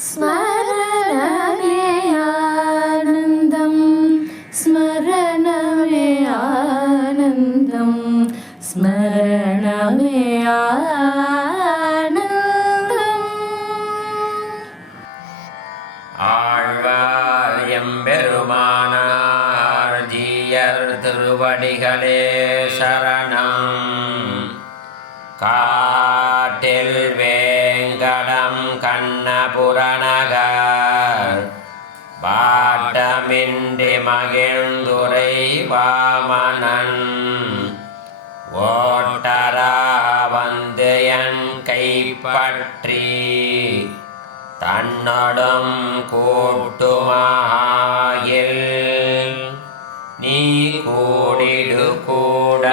ஸ்மரணமே ஆனந்தம் ஸ்மரணமே ஆனந்தம் ஸ்மரணமே ஆனந்தம். ஆழ்வார் எம்பெருமானார் ஜீயர் திருவடிகளே சரணம். காட்டில் வேங்கடம் புறநக பாட்டமின்றி மகிழ்ந்துரை வாமனன் ஓட்டரா வந்து என் கைப்பற்றி தன்னடம் கூட்டுமாயில். நீ கூடிடு கூட